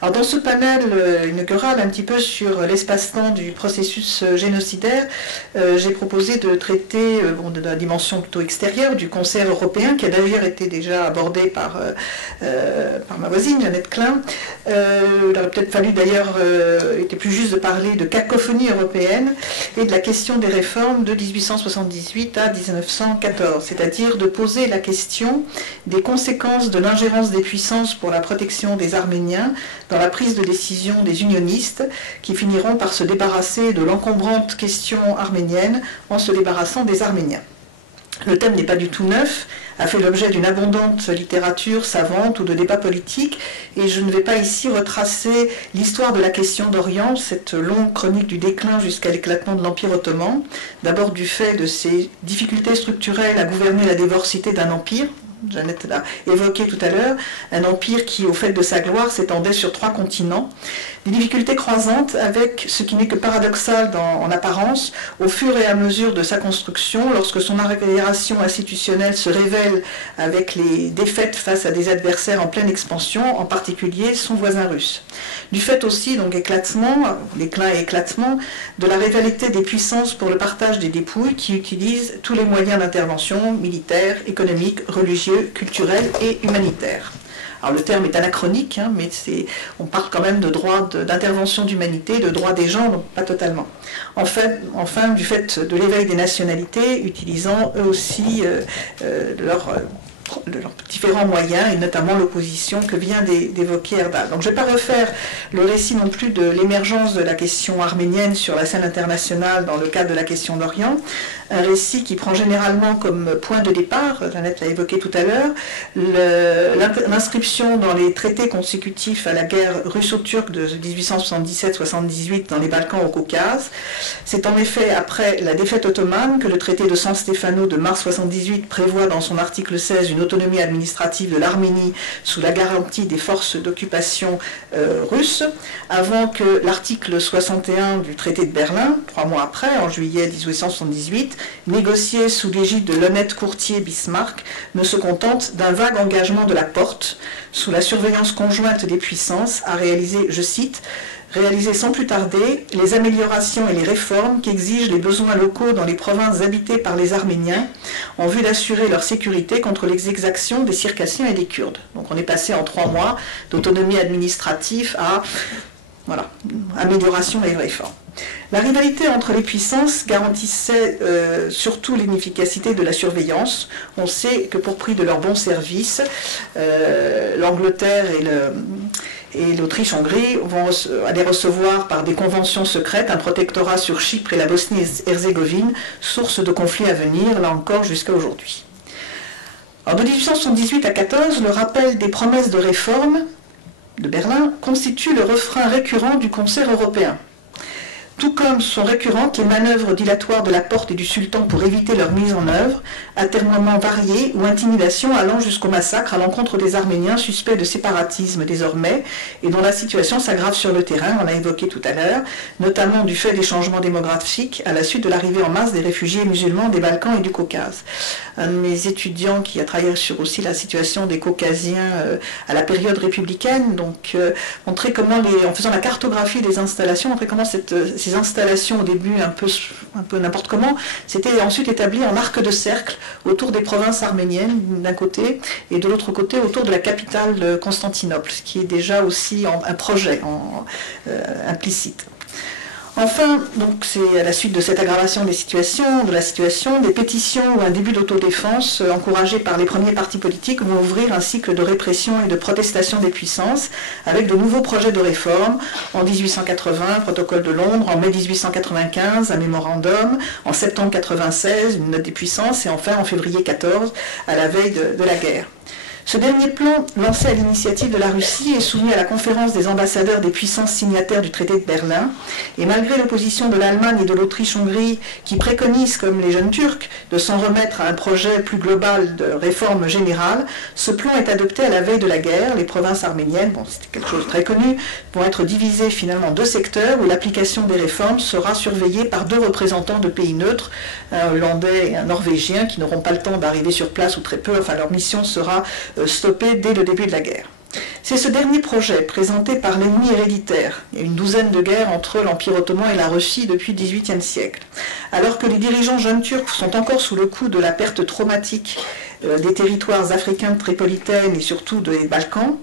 Alors dans ce panel inaugural, un petit peu sur l'espace-temps du processus génocidaire, j'ai proposé de traiter de la dimension plutôt extérieure du concert européen, qui a d'ailleurs été déjà abordé par ma voisine, Jeannette Klein. Il aurait peut-être fallu d'ailleurs, était plus juste de parler de cacophonie européenne et de la question des réformes de 1878 à 1914, c'est-à-dire de poser la question des conséquences de l'ingérence des puissances pour la protection des Arméniens dans la prise de décision des unionistes qui finiront par se débarrasser de l'encombrante question arménienne en se débarrassant des Arméniens. Le thème n'est pas du tout neuf, a fait l'objet d'une abondante littérature savante ou de débats politiques, et je ne vais pas ici retracer l'histoire de la question d'Orient, cette longue chronique du déclin jusqu'à l'éclatement de l'Empire ottoman, d'abord du fait de ses difficultés structurelles à gouverner la diversité d'un empire. Jeannette l'a évoqué tout à l'heure, un empire qui, au fait de sa gloire, s'étendait sur 3 continents, des difficultés croisantes avec ce qui n'est que paradoxal en apparence, au fur et à mesure de sa construction, lorsque son arriération institutionnelle se révèle avec les défaites face à des adversaires en pleine expansion, en particulier son voisin russe. Du fait aussi, donc déclin et éclatement, de la rivalité des puissances pour le partage des dépouilles qui utilisent tous les moyens d'intervention militaire, économique, religieux, culturel et humanitaire. Alors le terme est anachronique, mais on parle quand même de droit d'intervention d'humanité, de droit des gens, donc pas totalement. Enfin, du fait de l'éveil des nationalités, utilisant eux aussi leurs différents moyens, et notamment l'opposition que vient d'évoquer Erdal. Donc je ne vais pas refaire le récit non plus de l'émergence de la question arménienne sur la scène internationale dans le cadre de la question d'Orient, un récit qui prend généralement comme point de départ, Jeannette l'a évoqué tout à l'heure, l'inscription dans les traités consécutifs à la guerre russo-turque de 1877-78 dans les Balkans au Caucase. C'est en effet après la défaite ottomane que le traité de San Stefano de mars 78 prévoit dans son article 16 une autonomie administrative de l'Arménie sous la garantie des forces d'occupation russes, avant que l'article 61 du traité de Berlin, 3 mois après, en juillet 1878, négocié sous l'égide de l'honnête courtier Bismarck, ne se contente d'un vague engagement de la Porte, sous la surveillance conjointe des puissances, à réaliser, je cite, réaliser sans plus tarder les améliorations et les réformes qu'exigent les besoins locaux dans les provinces habitées par les Arméniens en vue d'assurer leur sécurité contre les exactions des Circassiens et des Kurdes. Donc on est passé en 3 mois d'autonomie administrative à amélioration et réformes. La rivalité entre les puissances garantissait surtout l'inefficacité de la surveillance. On sait que pour prix de leurs bons services, l'Angleterre et l'Autriche-Hongrie vont aller recevoir par des conventions secrètes un protectorat sur Chypre et la Bosnie-Herzégovine, source de conflits à venir, là encore, jusqu'à aujourd'hui. De 1878 à 14, le rappel des promesses de réforme de Berlin constitue le refrain récurrent du concert européen. Tout comme sont récurrentes les manœuvres dilatoires de la Porte et du sultan pour éviter leur mise en œuvre, atermoiements variés ou intimidations allant jusqu'au massacre à l'encontre des Arméniens suspects de séparatisme désormais et dont la situation s'aggrave sur le terrain, on l'a évoqué tout à l'heure, notamment du fait des changements démographiques à la suite de l'arrivée en masse des réfugiés musulmans des Balkans et du Caucase. Un de mes étudiants qui a travaillé sur aussi la situation des Caucasiens à la période républicaine, donc montrait comment, en faisant la cartographie des installations, montrait comment ces installations au début un peu n'importe comment, s'étaient ensuite établies en arc de cercle autour des provinces arméniennes d'un côté et de l'autre côté autour de la capitale de Constantinople, ce qui est déjà aussi un projet implicite. Enfin, donc c'est à la suite de cette aggravation de la situation, des pétitions ou un début d'autodéfense encouragés par les premiers partis politiques vont ouvrir un cycle de répression et de protestation des puissances avec de nouveaux projets de réforme. En 1880, protocole de Londres, en mai 1895, un mémorandum, en septembre 96, une note des puissances, et enfin en février 14, à la veille de la guerre. Ce dernier plan, lancé à l'initiative de la Russie, est soumis à la conférence des ambassadeurs des puissances signataires du traité de Berlin, et malgré l'opposition de l'Allemagne et de l'Autriche-Hongrie, qui préconisent, comme les jeunes Turcs, de s'en remettre à un projet plus global de réforme générale, ce plan est adopté à la veille de la guerre. Les provinces arméniennes, c'était quelque chose de très connu, vont être divisées finalement en 2 secteurs où l'application des réformes sera surveillée par 2 représentants de pays neutres, un Hollandais et un Norvégien, qui n'auront pas le temps d'arriver sur place ou très peu, enfin leur mission sera stoppée dès le début de la guerre. C'est ce dernier projet, présenté par l'ennemi héréditaire. Il y a une douzaine de guerres entre l'Empire ottoman et la Russie depuis le XVIIIe siècle. Alors que les dirigeants jeunes turcs sont encore sous le coup de la perte traumatique des territoires africains de Tripolitaine et surtout des Balkans,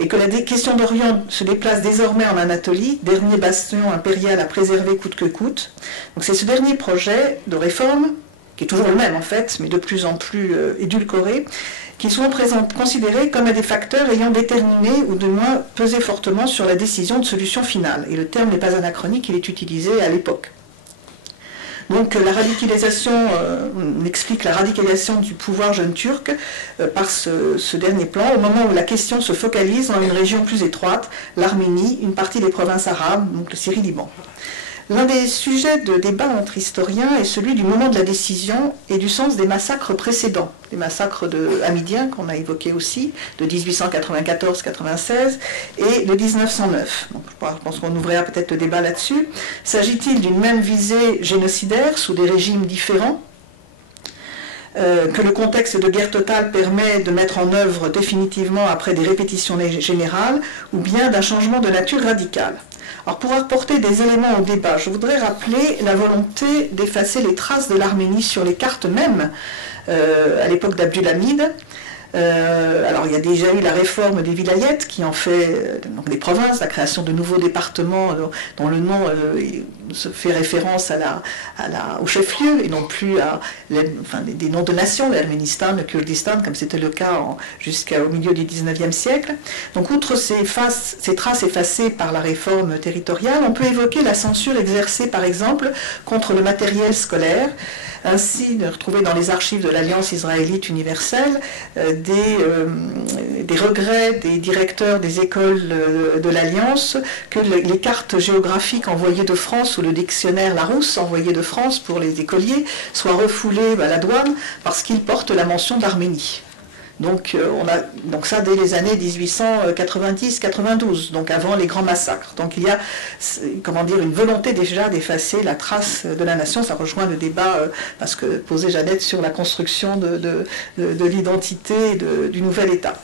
et que la question d'Orient se déplace désormais en Anatolie, dernier bastion impérial à préserver coûte que coûte. Donc c'est ce dernier projet de réforme, qui est toujours le même en fait, mais de plus en plus édulcoré, qui sont considérés comme des facteurs ayant déterminé ou de moins pesé fortement sur la décision de solution finale. Et le terme n'est pas anachronique, il est utilisé à l'époque. Donc la radicalisation, on explique la radicalisation du pouvoir jeune turc par ce dernier plan, au moment où la question se focalise dans une région plus étroite, l'Arménie, une partie des provinces arabes, donc le Syrie-Liban. L'un des sujets de débat entre historiens est celui du moment de la décision et du sens des massacres précédents. Les massacres hamidiens, qu'on a évoqués aussi, de 1894-96 et de 1909. Donc, je pense qu'on ouvrira peut-être le débat là-dessus. S'agit-il d'une même visée génocidaire sous des régimes différents que le contexte de guerre totale permet de mettre en œuvre définitivement après des répétitions générales, ou bien d'un changement de nature radicale? Alors pour apporter des éléments au débat, je voudrais rappeler la volonté d'effacer les traces de l'Arménie sur les cartes même à l'époque d'Abdulhamid. Alors il y a déjà eu la réforme des vilayettes qui en fait donc des provinces, la création de nouveaux départements dont le nom se fait référence au chef-lieu et non plus à des noms de nations, l'Arménistan, le Kurdistan, comme c'était le cas jusqu'au milieu du XIXe siècle. Donc outre ces traces effacées par la réforme territoriale, on peut évoquer la censure exercée par exemple contre le matériel scolaire. Ainsi, de retrouver dans les archives de l'Alliance israélite universelle des regrets des directeurs des écoles de l'Alliance que les cartes géographiques envoyées de France ou le dictionnaire Larousse envoyé de France pour les écoliers soient refoulés à la douane parce qu'ils portent la mention d'Arménie. Donc ça dès les années 1890-92, donc avant les grands massacres. Donc il y a une volonté déjà d'effacer la trace de la nation. Ça rejoint le débat parce que posait Jeannette sur la construction de l'identité du nouvel État.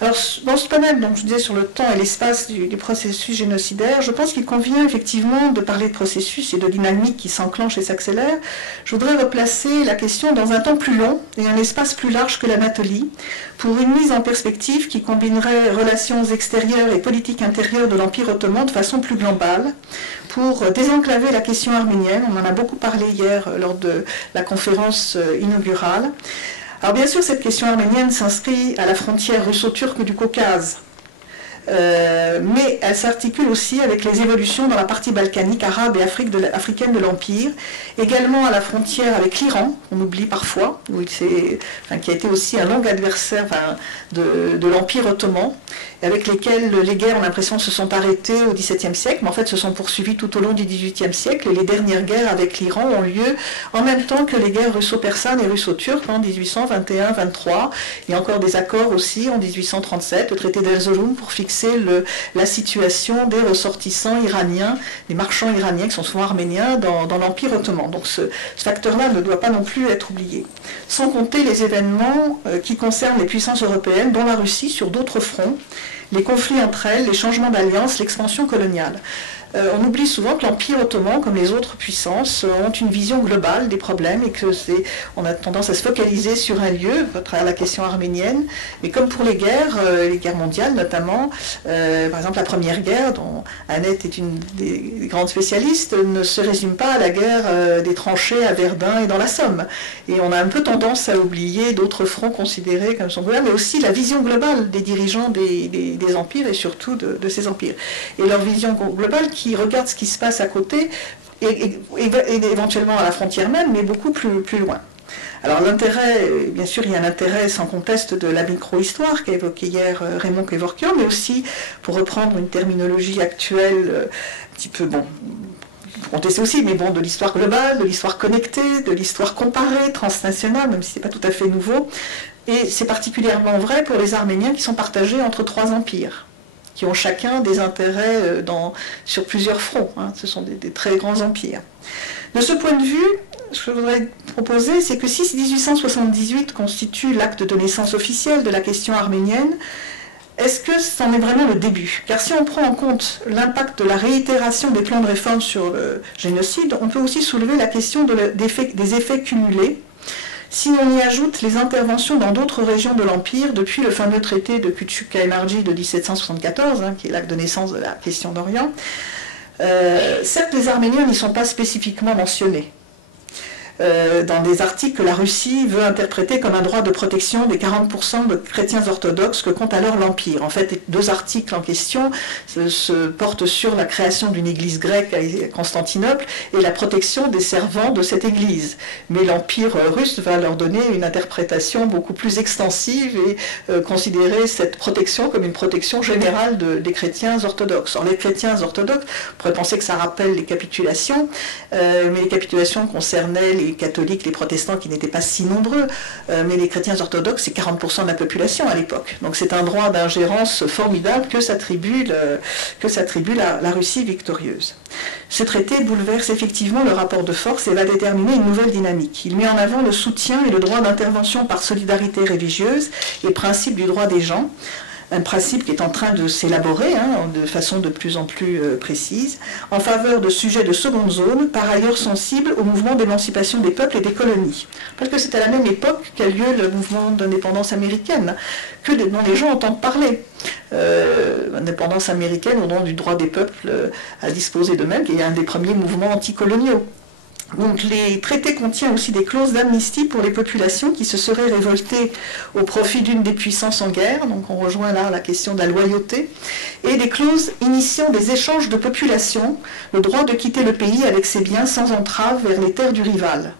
Alors, dans ce panel, donc, je disais sur le temps et l'espace du processus génocidaire, je pense qu'il convient effectivement de parler de processus et de dynamique qui s'enclenche et s'accélère. Je voudrais replacer la question dans un temps plus long et un espace plus large que l'Anatolie, pour une mise en perspective qui combinerait relations extérieures et politique intérieure de l'Empire ottoman de façon plus globale, pour désenclaver la question arménienne. On en a beaucoup parlé hier lors de la conférence inaugurale. Alors bien sûr, cette question arménienne s'inscrit à la frontière russo-turque du Caucase, mais elle s'articule aussi avec les évolutions dans la partie balkanique, arabe et africaine de l'Empire, également à la frontière avec l'Iran, on oublie parfois, qui a été aussi un long adversaire de l'Empire ottoman, avec lesquels les guerres, on a l'impression, se sont arrêtées au XVIIe siècle, mais en fait se sont poursuivies tout au long du XVIIIe siècle, et les dernières guerres avec l'Iran ont lieu en même temps que les guerres russo-persanes et russo-turques en 1821-23. Il y a encore des accords aussi en 1837, le traité d'Erzurum pour fixer la situation des ressortissants iraniens, des marchands iraniens qui sont souvent arméniens dans l'Empire ottoman. Donc ce facteur-là ne doit pas non plus être oublié. Sans compter les événements qui concernent les puissances européennes, dont la Russie sur d'autres fronts, les conflits entre elles, les changements d'alliance, l'expansion coloniale. On oublie souvent que l'Empire ottoman, comme les autres puissances, ont une vision globale des problèmes et on a tendance à se focaliser sur un lieu, à travers la question arménienne. Mais comme pour les guerres mondiales notamment, par exemple la Première Guerre, dont Annette est une des grandes spécialistes, ne se résume pas à la guerre des tranchées à Verdun et dans la Somme. Et on a un peu tendance à oublier d'autres fronts considérés comme secondaires, mais aussi la vision globale des dirigeants des empires et surtout de ces empires. Et leur vision globale qui regarde ce qui se passe à côté et éventuellement à la frontière même, mais beaucoup plus loin. Alors l'intérêt, bien sûr, il y a un intérêt sans conteste de la micro-histoire qu'a évoqué hier Raymond Kevorkian, mais aussi, pour reprendre une terminologie actuelle, un petit peu, contester aussi, mais de l'histoire globale, de l'histoire connectée, de l'histoire comparée, transnationale, même si ce n'est pas tout à fait nouveau. Et c'est particulièrement vrai pour les Arméniens qui sont partagés entre trois empires, qui ont chacun des intérêts sur plusieurs fronts. Ce sont des très grands empires. De ce point de vue, ce que je voudrais proposer, c'est que si 1878 constitue l'acte de naissance officiel de la question arménienne, est-ce que c'en est vraiment le début? Car si on prend en compte l'impact de la réitération des plans de réforme sur le génocide, on peut aussi soulever la question des effets cumulés. Si on y ajoute les interventions dans d'autres régions de l'Empire, depuis le fameux traité de Küçük-Kaynarca de 1774, qui est l'acte de naissance de la question d'Orient, certes les Arméniens n'y sont pas spécifiquement mentionnés. Dans des articles que la Russie veut interpréter comme un droit de protection des 40% de chrétiens orthodoxes que compte alors l'Empire. En fait, les deux articles en question se portent sur la création d'une église grecque à Constantinople et la protection des servants de cette église. Mais l'Empire russe va leur donner une interprétation beaucoup plus extensive et considérer cette protection comme une protection générale des chrétiens orthodoxes. Or, les chrétiens orthodoxes, on pourrait penser que ça rappelle les capitulations, mais les capitulations concernaient les catholiques, les protestants qui n'étaient pas si nombreux, mais les chrétiens orthodoxes, c'est 40% de la population à l'époque. Donc c'est un droit d'ingérence formidable que s'attribue la Russie victorieuse. Ce traité bouleverse effectivement le rapport de force et va déterminer une nouvelle dynamique. Il met en avant le soutien et le droit d'intervention par solidarité religieuse et le principe du droit des gens, un principe qui est en train de s'élaborer de façon de plus en plus précise, en faveur de sujets de seconde zone, par ailleurs sensibles au mouvement d'émancipation des peuples et des colonies. Parce que c'est à la même époque qu'a lieu le mouvement d'indépendance américaine, dont les gens entendent parler. Indépendance américaine au nom du droit des peuples à disposer d'eux-mêmes, qui est un des premiers mouvements anticoloniaux. Donc les traités contiennent aussi des clauses d'amnistie pour les populations qui se seraient révoltées au profit d'une des puissances en guerre, donc on rejoint là la question de la loyauté, et des clauses initiant des échanges de population, le droit de quitter le pays avec ses biens sans entrave vers les terres du rival.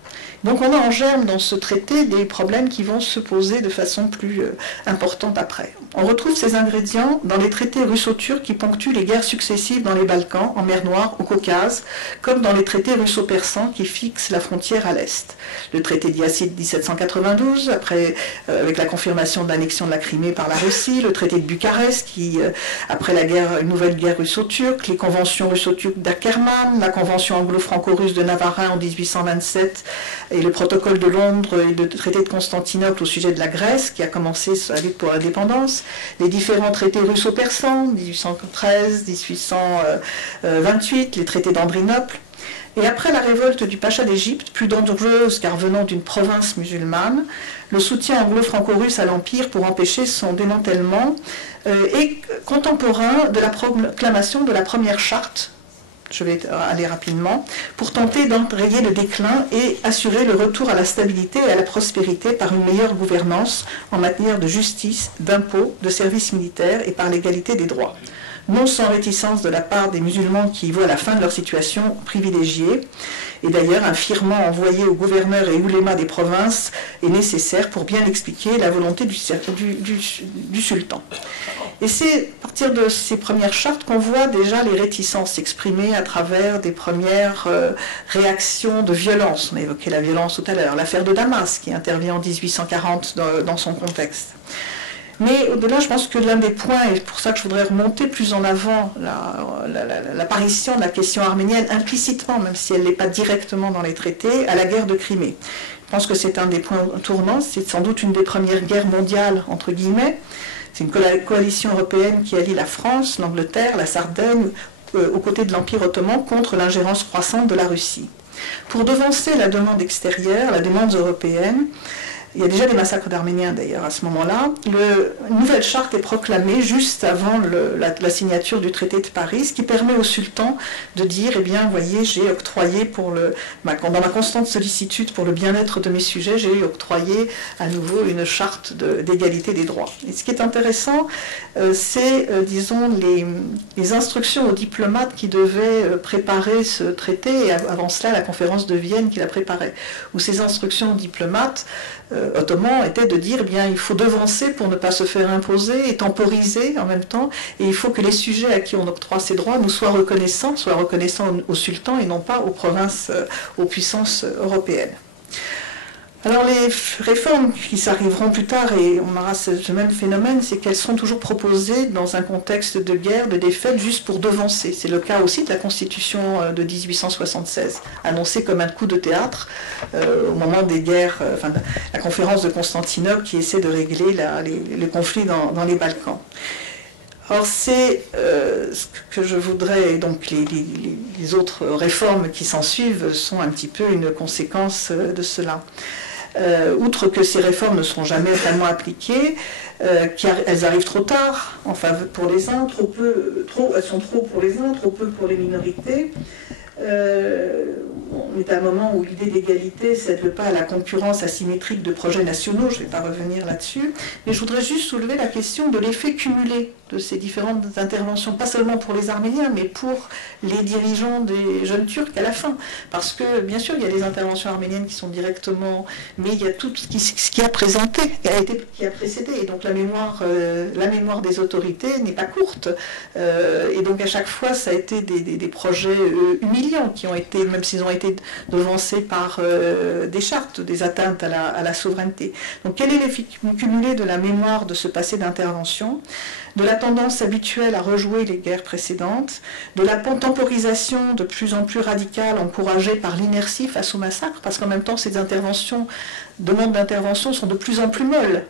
Donc on a en germe dans ce traité des problèmes qui vont se poser de façon plus importante après. On retrouve ces ingrédients dans les traités russo-turcs qui ponctuent les guerres successives dans les Balkans, en mer Noire, au Caucase, comme dans les traités russo-persans qui fixent la frontière à l'est. Le traité d'Hyacinthe 1792, après, avec la confirmation de l'annexion de la Crimée par la Russie, le traité de Bucarest qui, après la guerre, une nouvelle guerre russo-turque, les conventions russo-turques d'Ackermann, la convention anglo-franco-russe de Navarin en 1827, et le protocole de Londres et le traité de Constantinople au sujet de la Grèce, qui a commencé sa lutte pour l'indépendance, les différents traités russo-persans, 1813, 1828, les traités d'Andrinople. Et après la révolte du Pacha d'Égypte, plus dangereuse car venant d'une province musulmane, le soutien anglo-franco-russe à l'Empire pour empêcher son démantèlement est contemporain de la proclamation de la première charte. Je vais aller rapidement, pour tenter d'enrayer le déclin et assurer le retour à la stabilité et à la prospérité par une meilleure gouvernance en matière de justice, d'impôts, de services militaires et par l'égalité des droits. Non sans réticence de la part des musulmans qui y voient la fin de leur situation privilégiée. Et d'ailleurs, un firman envoyé aux gouverneurs et oulémas des provinces est nécessaire pour bien expliquer la volonté du sultan. Et c'est à partir de ces premières chartes qu'on voit déjà les réticences s'exprimer à travers des premières réactions de violence. On a évoqué la violence tout à l'heure, l'affaire de Damas qui intervient en 1840 dans son contexte. Mais au-delà, je pense que l'un des points, et pour ça que je voudrais remonter plus en avant l'apparition de la question arménienne implicitement, même si elle n'est pas directement dans les traités, à la guerre de Crimée. Je pense que c'est un des points tournants, c'est sans doute une des premières guerres mondiales, entre guillemets. C'est une coalition européenne qui allie la France, l'Angleterre, la Sardaigne, aux côtés de l'Empire ottoman contre l'ingérence croissante de la Russie. Pour devancer la demande extérieure, la demande européenne, il y a déjà des massacres d'Arméniens d'ailleurs à ce moment-là. Une nouvelle charte est proclamée juste avant la signature du traité de Paris, ce qui permet au sultan de dire, eh bien, voyez, j'ai octroyé dans ma constante sollicitude pour le bien-être de mes sujets, j'ai octroyé à nouveau une charte d'égalité des droits. Et ce qui est intéressant, c'est, disons, les instructions aux diplomates qui devaient préparer ce traité, et avant cela, la conférence de Vienne qui la préparait, où ces instructions aux diplomates ottoman était de dire, eh bien, il faut devancer pour ne pas se faire imposer et temporiser en même temps, et il faut que les sujets à qui on octroie ces droits nous soient reconnaissants au sultan et non pas aux provinces, aux puissances européennes. Alors les réformes qui s'arriveront plus tard, et on aura ce même phénomène, c'est qu'elles seront toujours proposées dans un contexte de guerre, de défaite, juste pour devancer. C'est le cas aussi de la Constitution de 1876, annoncée comme un coup de théâtre au moment des guerres, la conférence de Constantinople qui essaie de régler le conflit dans les Balkans. Alors c'est ce que je voudrais, donc les autres réformes qui s'en suivent sont un petit peu une conséquence de cela. Outre que ces réformes ne seront jamais vraiment appliquées, elles arrivent trop tard, enfin pour les uns, elles sont trop pour les uns, trop peu pour les minorités. On est à un moment où l'idée d'égalité cède le pas à la concurrence asymétrique de projets nationaux, je ne vais pas revenir là-dessus, mais je voudrais juste soulever la question de l'effet cumulé de ces différentes interventions, pas seulement pour les Arméniens, mais pour les dirigeants des jeunes Turcs à la fin. Parce que, bien sûr, il y a les interventions arméniennes qui sont directement, mais il y a tout ce qui a présenté, qui a précédé, et donc la mémoire des autorités n'est pas courte. Et donc à chaque fois, ça a été des projets humiliants qui ont été, même s'ils ont été devancés par des chartes, des atteintes à la souveraineté. Donc quel est l'effet cumulé de la mémoire de ce passé d'intervention, de la tendance habituelle à rejouer les guerres précédentes, de la temporisation de plus en plus radicale encouragée par l'inertie face au massacre, parce qu'en même temps ces demandes d'intervention sont de plus en plus molles,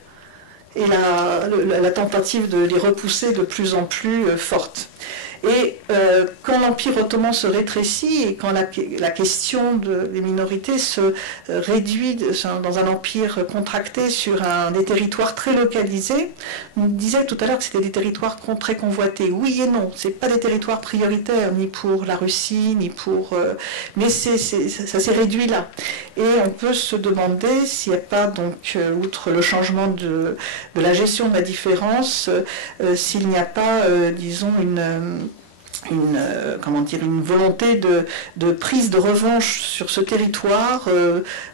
et la tentative de les repousser de plus en plus forte. Et quand l'Empire ottoman se rétrécit et quand la question des minorités se réduit dans un empire contracté sur des territoires très localisés, on disait tout à l'heure que c'était des territoires très convoités. Oui et non, ce n'est pas des territoires prioritaires, ni pour la Russie, ni pour... mais ça s'est réduit là. Et on peut se demander s'il n'y a pas, donc, outre le changement de la gestion de la différence, s'il n'y a pas, disons, une volonté de prise de revanche sur ce territoire,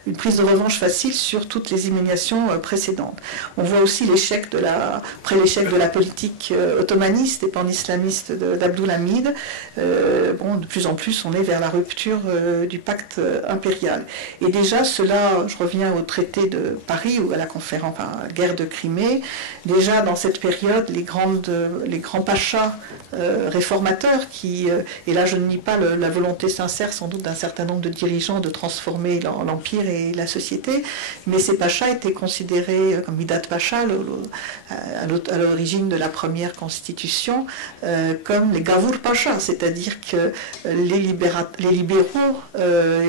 une prise de revanche facile sur toutes les humiliations précédentes. On voit aussi après l'échec de la politique ottomaniste et pan-islamiste d'Abdulhamid, de plus en plus on est vers la rupture du pacte impérial. Et déjà cela, je reviens au traité de Paris ou à la conférence, enfin, la guerre de Crimée, déjà dans cette période les grands pachas réformateurs et là je ne nie pas la volonté sincère sans doute d'un certain nombre de dirigeants de transformer l'Empire et la société, mais ces pachas étaient considérés comme Midat Pacha à l'origine de la première constitution comme les Gavur Pacha, c'est-à-dire que les libéraux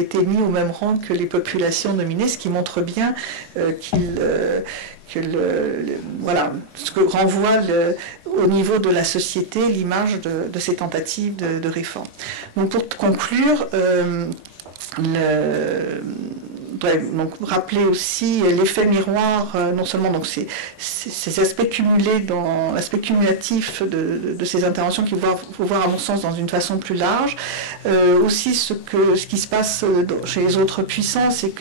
étaient mis au même rang que les populations dominées, ce qui montre bien voilà, ce que renvoie au niveau de la société l'image de ces tentatives de réforme. Donc pour conclure, donc rappeler aussi l'effet miroir, non seulement donc ces aspects cumulés dans l'aspect cumulatif de ces interventions qu'il faut voir à mon sens dans une façon plus large, aussi ce qui se passe chez les autres puissances et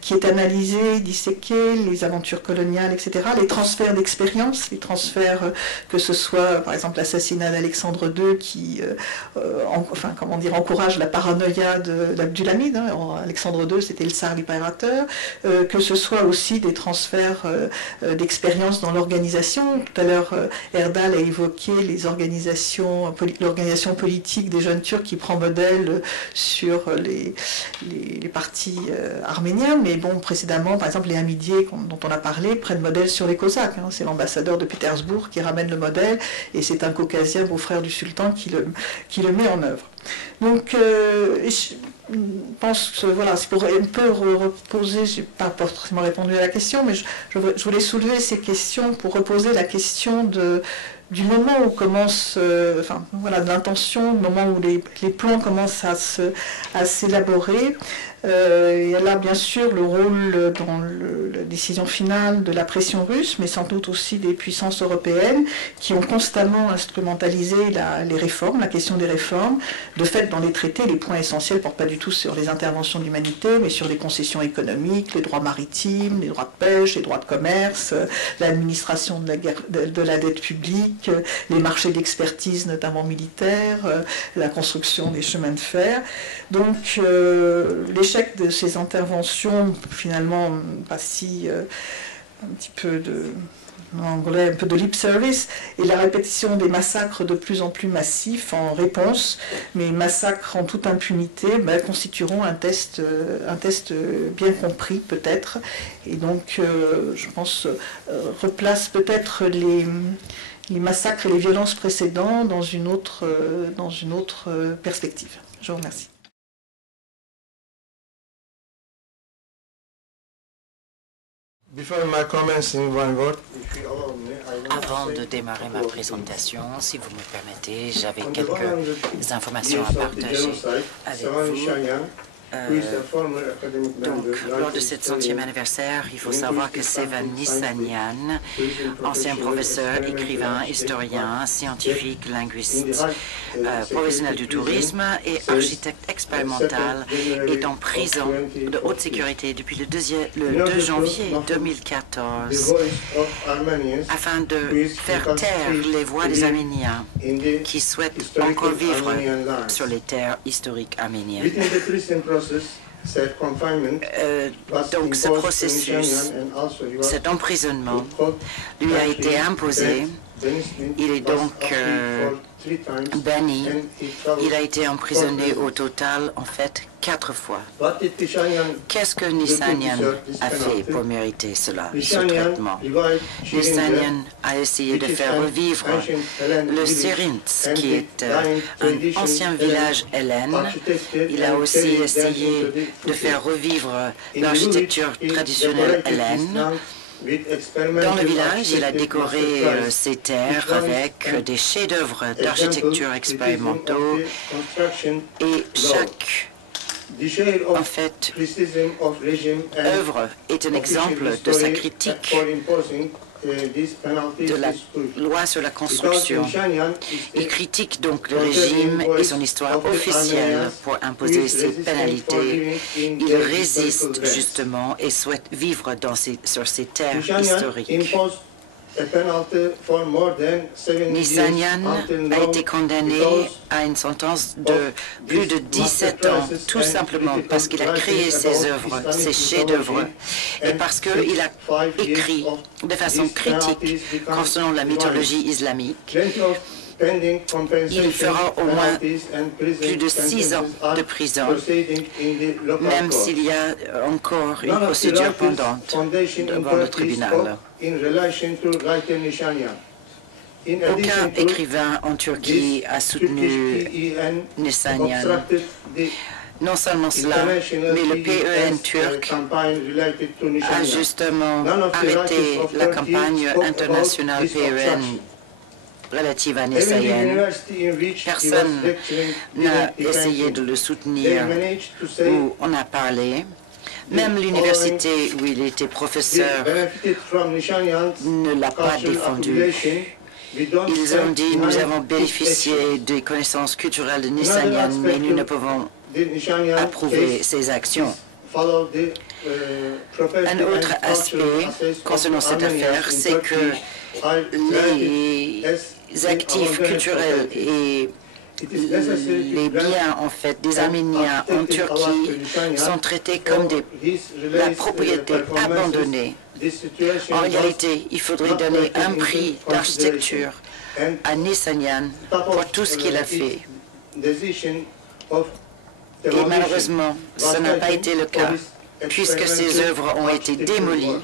qui est analysé, disséqué, les aventures coloniales, etc., les transferts d'expérience, les transferts que ce soit par exemple l'assassinat d'Alexandre II qui encourage la paranoïa d'Abdulhamid, hein. Alexandre II c'était le tsar libérateur, que ce soit aussi des transferts d'expérience dans l'organisation. Tout à l'heure, Erdal a évoqué l'organisation politique des jeunes Turcs qui prend modèle sur les partis arméniens, mais bon, précédemment, par exemple, les Hamidiés dont on a parlé prennent modèle sur les Cosaques. Hein. C'est l'ambassadeur de Pétersbourg qui ramène le modèle, et c'est un caucasien, beau-frère du sultan, qui le met en œuvre. Donc, je pense que voilà, c'est pour un peu reposer, je n'ai pas forcément répondu à la question, mais je voulais soulever ces questions pour reposer la question du moment où commence, de l'intention, du moment où les plans commencent à s'élaborer. Il y a là bien sûr le rôle dans la décision finale de la pression russe, mais sans doute aussi des puissances européennes qui ont constamment instrumentalisé les réformes, la question des réformes. De fait, dans les traités, les points essentiels ne portent pas du tout sur les interventions d'humanité, mais sur les concessions économiques, les droits maritimes, les droits de pêche, les droits de commerce, l'administration de la dette publique, les marchés d'expertise, notamment militaires, la construction des chemins de fer. Donc, l'échec de ces interventions, finalement, pas si un petit peu en anglais, un peu de lip service, et la répétition des massacres de plus en plus massifs en réponse, mais massacres en toute impunité, constitueront un test bien compris peut-être, et donc je pense replace peut-être les massacres et les violences précédents dans une autre perspective. Je vous remercie. Avant de démarrer ma présentation, si vous me permettez, j'avais quelques informations à partager avec vous. Donc, lors de cette 100e anniversaire, il faut savoir que Sevan Nissanian, ancien professeur, écrivain, historien, scientifique, linguiste, professionnel du tourisme et architecte expérimental, est en prison de haute sécurité depuis le 2 janvier 2014 afin de faire taire les voix des Arméniens qui souhaitent encore vivre sur les terres historiques arméniennes. Donc ce processus, cet emprisonnement, lui a été imposé. Il est donc banni. Il a été emprisonné au total, en fait, 4 fois. Qu'est-ce que Nissanian a fait pour mériter cela, ce traitement? Nissanian a essayé de faire revivre le Syrinx, qui est un ancien village hellène. Il a aussi essayé de faire revivre l'architecture traditionnelle hellène. Dans le village, il a décoré ses terres avec des chefs-d'œuvre d'architecture expérimentaux et chaque, en fait, œuvre est un exemple de sa critique de la loi sur la construction. Il critique donc le régime et son histoire officielle pour imposer ses pénalités. Il résiste justement et souhaite vivre sur ces terres historiques. Nissanian a été condamné à une sentence de plus de 17 ans, tout simplement parce qu'il a créé ses œuvres, ses chefs-d'œuvre, et parce qu'il a écrit de façon critique concernant la mythologie islamique. Il fera au moins plus de 6 ans de prison, même s'il y a encore une procédure pendante devant le tribunal. Aucun écrivain en Turquie a soutenu Nissanian. Non seulement cela, mais le PEN turc a justement arrêté la campagne internationale PEN relative à Nissanian. Personne n'a essayé de le soutenir ou en a parlé. Même l'université où il était professeur ne l'a pas défendu. Ils ont dit « Nous avons bénéficié des connaissances culturelles de Nissanian, mais nous ne pouvons approuver ses actions. » Un autre aspect concernant cette affaire, c'est que les actifs culturels et les biens, en fait, des Arméniens en Turquie sont traités comme la propriété abandonnée. En réalité, il faudrait donner un prix d'architecture à Nissanian pour tout ce qu'il a fait. Et malheureusement, ce n'a pas été le cas, puisque ses œuvres ont été démolies.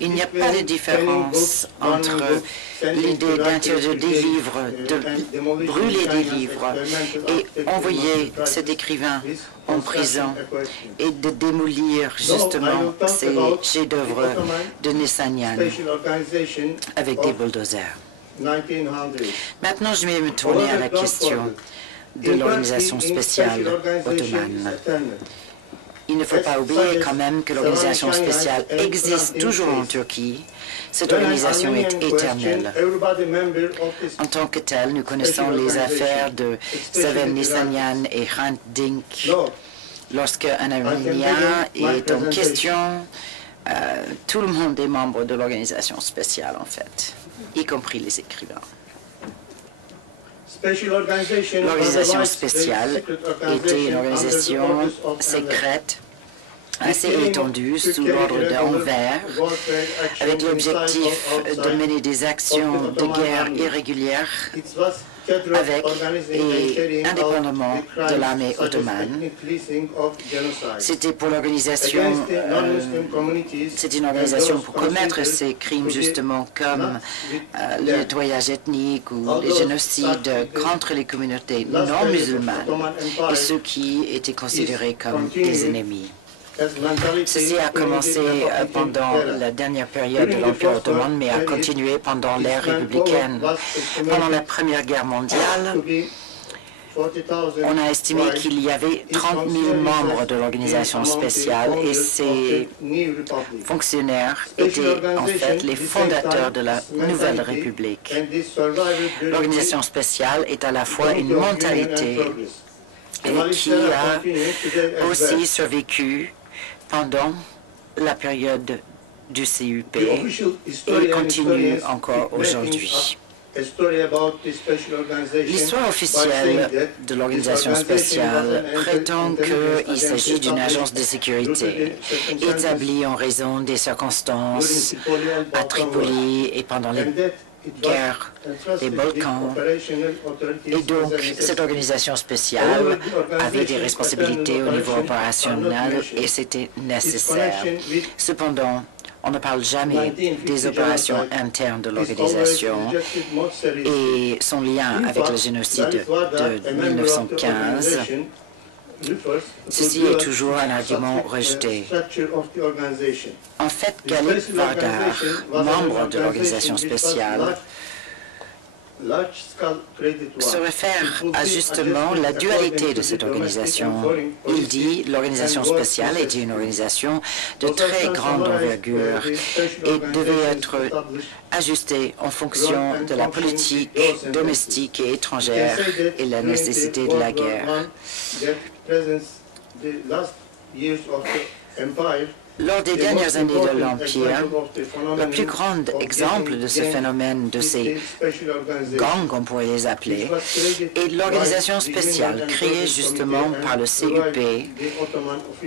Il n'y a pas de différence entre l'idée d'interdire des livres, de brûler des livres et envoyer cet écrivain en prison et de démolir justement ces chefs-d'œuvre de Nissanian avec des bulldozers. Maintenant, je vais me tourner à la question de l'organisation spéciale ottomane. Il ne faut pas oublier quand même que l'organisation spéciale existe toujours en Turquie. Cette organisation est éternelle. En tant que telle, nous connaissons les affaires de Sevan Nissanian et Hrant Dink. Lorsqu'un Arménien est en question, tout le monde est membre de l'organisation spéciale, en fait, y compris les écrivains. L'organisation spéciale était une organisation secrète assez étendue sous l'ordre d'Anvers, avec l'objectif de mener des actions de guerre irrégulières avec et indépendamment de l'armée ottomane. C'était pour l'organisation, c'est une organisation pour commettre ces crimes justement comme le nettoyage ethnique ou les génocides contre les communautés non musulmanes et ceux qui étaient considérés comme des ennemis. Ceci a commencé pendant la dernière période de l'Empire ottoman, mais a continué pendant l'ère républicaine. Pendant la Première Guerre mondiale, on a estimé qu'il y avait 30 000 membres de l'organisation spéciale et ces fonctionnaires étaient en fait les fondateurs de la Nouvelle République. L'organisation spéciale est à la fois une mentalité et qui a aussi survécu pendant la période du CUP et continue encore aujourd'hui. L'histoire officielle de l'organisation spéciale prétend qu'il s'agit d'une agence de sécurité établie en raison des circonstances à Tripoli et pendant les guerres des Balkans. Et donc, cette organisation spéciale avait des responsabilités au niveau opérationnel et c'était nécessaire. Cependant, on ne parle jamais des opérations internes de l'organisation et son lien avec le génocide de 1915. Ceci est toujours un argument rejeté. En fait, Galip Vardar, membre de l'organisation spéciale, se réfère à justement la dualité de cette organisation. Il dit que l'organisation spéciale était une organisation de très grande envergure et devait être ajustée en fonction de la politique domestique et étrangère et la nécessité de la guerre. Lors des dernières années de l'Empire, le plus grand exemple de ce phénomène, de ces gangs, on pourrait les appeler, est l'organisation spéciale créée justement par le CUP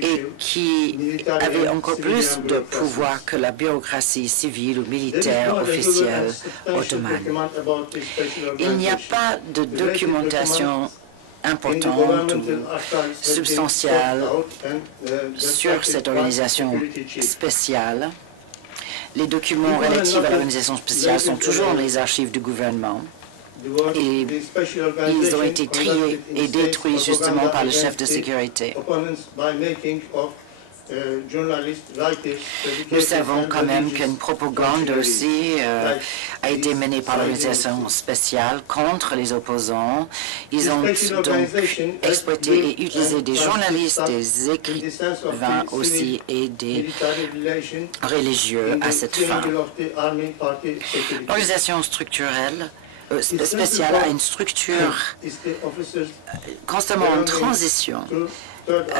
et qui avait encore plus de pouvoir que la bureaucratie civile ou militaire officielle ottomane. Il n'y a pas de documentation importante ou substantielle sur cette organisation spéciale. Les documents relatifs à l'organisation spéciale sont toujours dans les archives du gouvernement et ils ont été triés et détruits justement par le chef de sécurité. Nous savons quand même qu'une propagande aussi a été menée par l'organisation spéciale contre les opposants. Ils ont donc exploité et utilisé des journalistes, des écrivains aussi et des religieux à cette fin. L'organisation structurelle spéciale a une structure constamment en transition,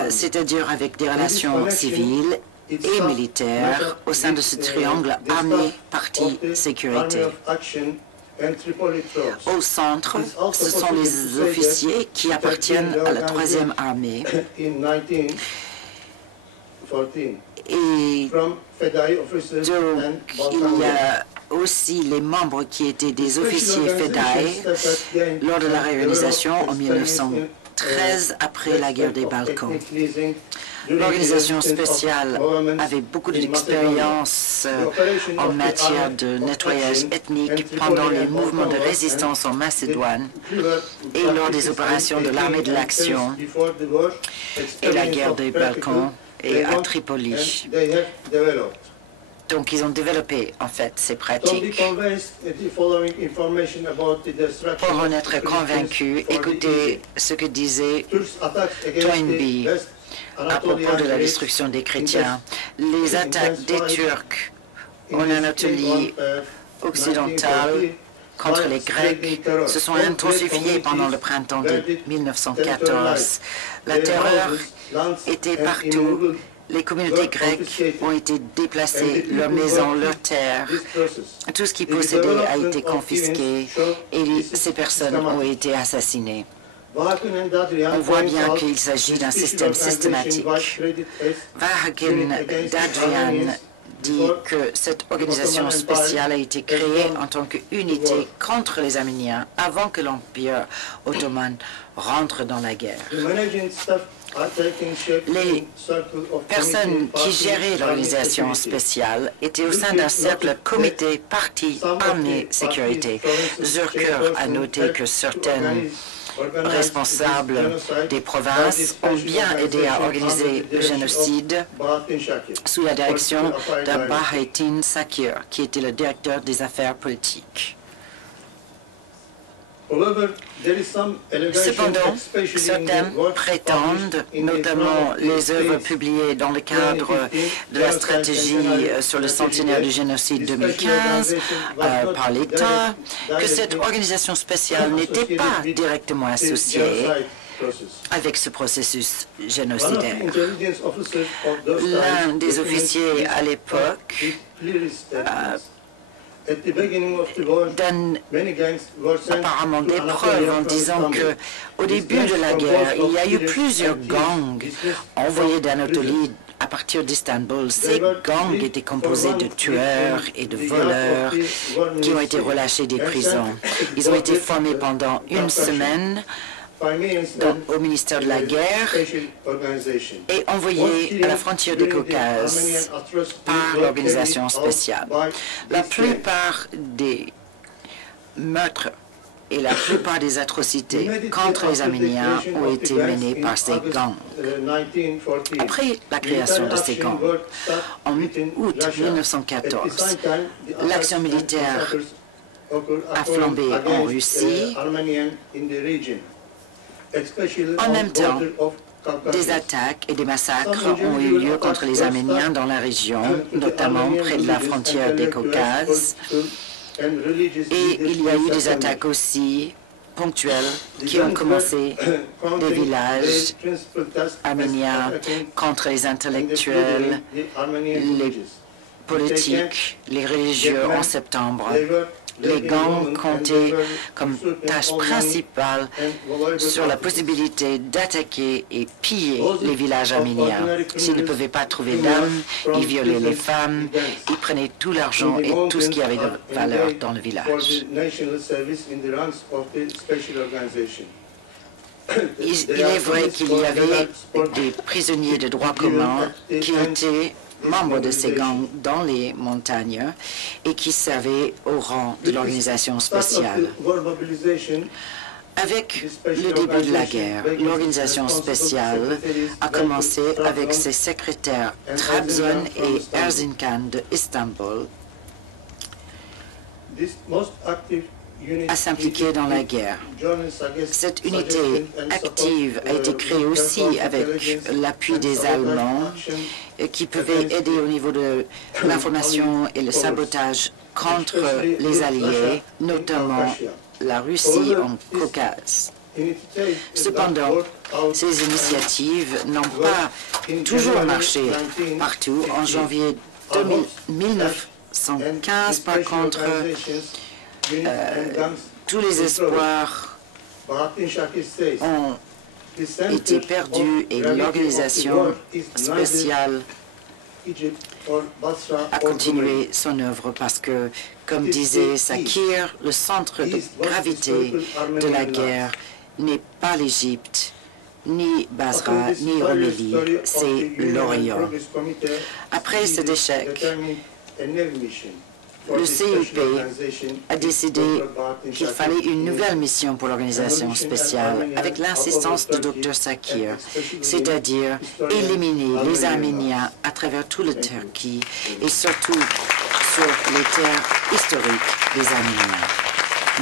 c'est-à-dire avec des relations civiles et militaires au sein de ce triangle armée-parti-sécurité. Au centre, ce sont les officiers qui appartiennent à la 3e armée. Et donc, il y a aussi les membres qui étaient des officiers FEDAI lors de la réorganisation en 1913 après la guerre des Balkans. L'organisation spéciale avait beaucoup d'expérience en matière de nettoyage ethnique pendant les mouvements de résistance en Macédoine et lors des opérations de l'armée de l'action et la guerre des Balkans et à Tripoli. Donc, ils ont développé, en fait, ces pratiques. Pour en être convaincus, écoutez ce que disait Toynbee à propos de la destruction des chrétiens. Les attaques des Turcs en Anatolie occidentale contre les Grecs se sont intensifiées pendant le printemps de 1914. La terreur était partout. Les communautés grecques ont été déplacées, leurs maisons, leurs terres, tout ce qu'ils possédaient a été confisqué et ces personnes ont été assassinées. On voit bien qu'il s'agit d'un système systématique. Vahagen Dadrian dit que cette organisation spéciale a été créée en tant qu'unité contre les Arméniens avant que l'Empire ottoman rentre dans la guerre. Les personnes qui géraient l'organisation spéciale étaient au sein d'un cercle comité parti armée sécurité. Zürcher a noté que certaines responsables des provinces ont bien aidé à organiser le génocide sous la direction de Bahattin Sakir, qui était le directeur des affaires politiques. Cependant, certains prétendent, notamment les œuvres publiées dans le cadre de la stratégie sur le centenaire du génocide 2015 par l'État, que cette organisation spéciale n'était pas directement associée avec ce processus génocidaire. L'un des officiers à l'époque donne apparemment des preuves en disant qu'au début de la guerre, il y a eu plusieurs gangs envoyés d'Anatolie à partir d'Istanbul. Ces gangs étaient composés de tueurs et de voleurs qui ont été relâchés des prisons. Ils ont été formés pendant une semaine au ministère de la Guerre et envoyés à la frontière du Caucase par l'organisation spéciale. La plupart des meurtres et la plupart des atrocités contre les Arméniens ont été menées par ces gangs. Après la création de ces gangs, en août 1914, l'action militaire a flambé en Russie. En même temps, des attaques et des massacres ont eu lieu contre les Arméniens dans la région, notamment près de la frontière des Caucases. Et il y a eu des attaques aussi ponctuelles qui ont commencé des villages arméniens contre les intellectuels, les politiques, les religieux en septembre. Les gangs comptaient comme tâche principale sur la possibilité d'attaquer et piller les villages arméniens. S'ils ne pouvaient pas trouver d'armes, ils violaient les femmes, ils prenaient tout l'argent et tout ce qui avait de valeur dans le village. Il est vrai qu'il y avait des prisonniers de droit commun qui étaient membres de ces gangs dans les montagnes et qui servaient au rang de l'organisation spéciale. Avec le début de la guerre, l'organisation spéciale a commencé avec ses secrétaires Trabzon et Erzincan de Istanbul à s'impliquer dans la guerre. Cette unité active a été créée aussi avec l'appui des Allemands qui pouvaient aider au niveau de l'information et le sabotage contre les Alliés, notamment la Russie en Caucase. Cependant, ces initiatives n'ont pas toujours marché partout. En janvier 1915, par contre, tous les espoirs ont été perdus et l'organisation spéciale a continué son œuvre parce que, comme disait Sakir, le centre de gravité de la guerre n'est pas l'Égypte, ni Basra, ni Romélie, c'est l'Orient. Après cet échec, le CUP a décidé qu'il fallait une nouvelle mission pour l'organisation spéciale avec l'assistance de Dr Sakir, c'est-à-dire éliminer les Arméniens à travers toute la Turquie et surtout sur les terres historiques des Arméniens.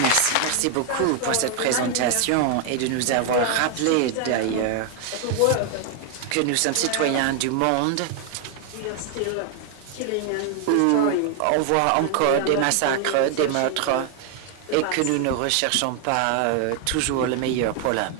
Merci. Merci beaucoup pour cette présentation et de nous avoir rappelé d'ailleurs que nous sommes citoyens du monde où on voit encore des massacres, des meurtres et que nous ne recherchons pas toujours le meilleur pour l'homme.